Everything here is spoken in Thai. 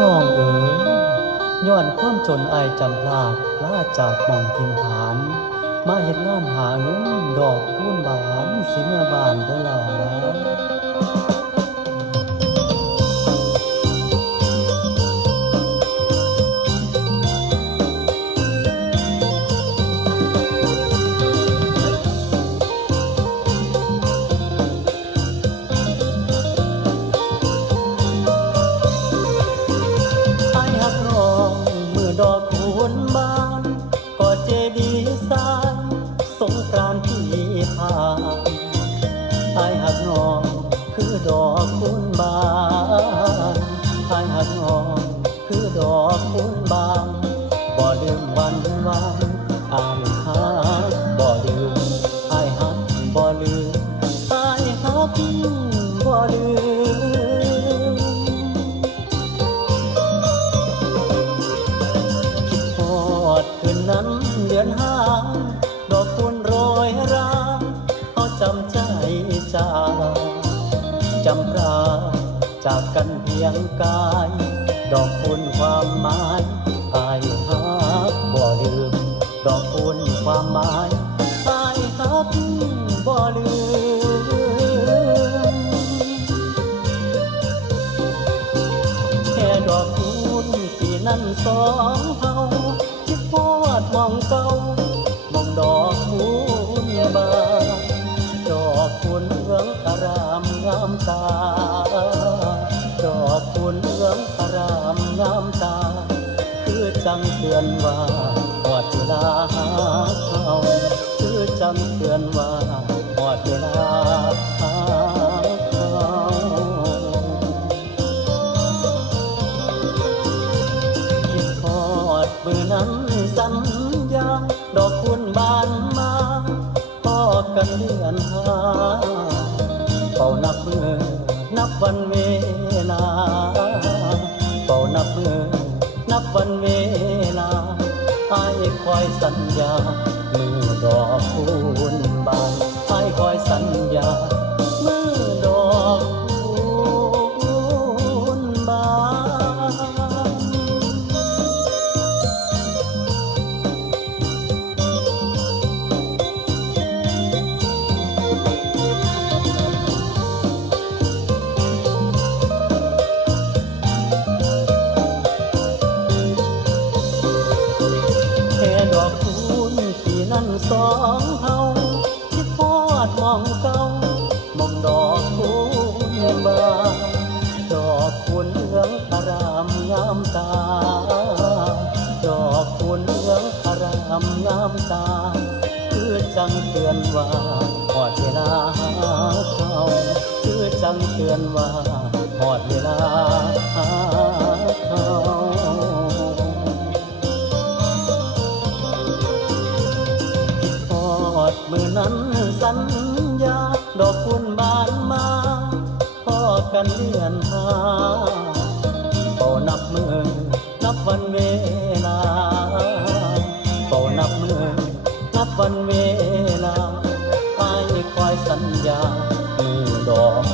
น้องเอ๋ยย้อนความจนอายจำลาดลาจากหม่องทินฐานมาเฮ็ดงานหาเงินดอกคูณบานสิเมื่อบานเด้อล่ะอายหักน้องมือดอกคูณบานกอดเจดีย์สานสงกรานต์ที่ผ่านอายหักน้องคือดอกคูณบานอายหักน้องคือดอกคูณบานบ่ลืมวันวานอายหักบ่ลืมอายหักบ่ลืมอายหักบ่ลืม ทอดคืนนั้นเดือนห้าดอกคูณโรยราเขาจำใจจำราจากกันเพียงกายดอกคูณความหมายอายหักบ่ลืมดอกคูณความหมายอายหักบ่ลืม แค่ดอกคูณปีนั้นสองเฮาคิดพอดมองเก่ามองดอกคูณบานดอกคูณเหลืองอารามงามตาดอกคูณเหลืองอารามงามตาคือจังเตือนว่าหอดเวลาหาเขาคือจังเตือนว่าหอดเวลาหาเขา คิดทอดมือนั้นสัญญาดอกคุณบานมาพอกันเดือนห้าเฝ้านับมือนับวันเวลาเฝ้านับมือนับวันเวลาอายคอยสัญญามือดอกคุณบานอายคอยสัญญามือดอกคุณบาน แค่ดอกคูณปีนั้นสองเฮาคิดพอดมองเก่ามองดอกคูณบานดอกคูณเหลืองอารามงามตาดอกคูณเหลืองอารามงามตาคือจังเตือนว่าหอดเวลาหาเขาคือจังเตือนว่าหอดเวลาหาเขา ทอดมือนั้นสัญญาดอกคุณบานมาพอกันเดือนห้าเฝ้านับมือนับวันเวลาเฝ้านับมือนับวันเวลาอายคอยสัญญามือดอก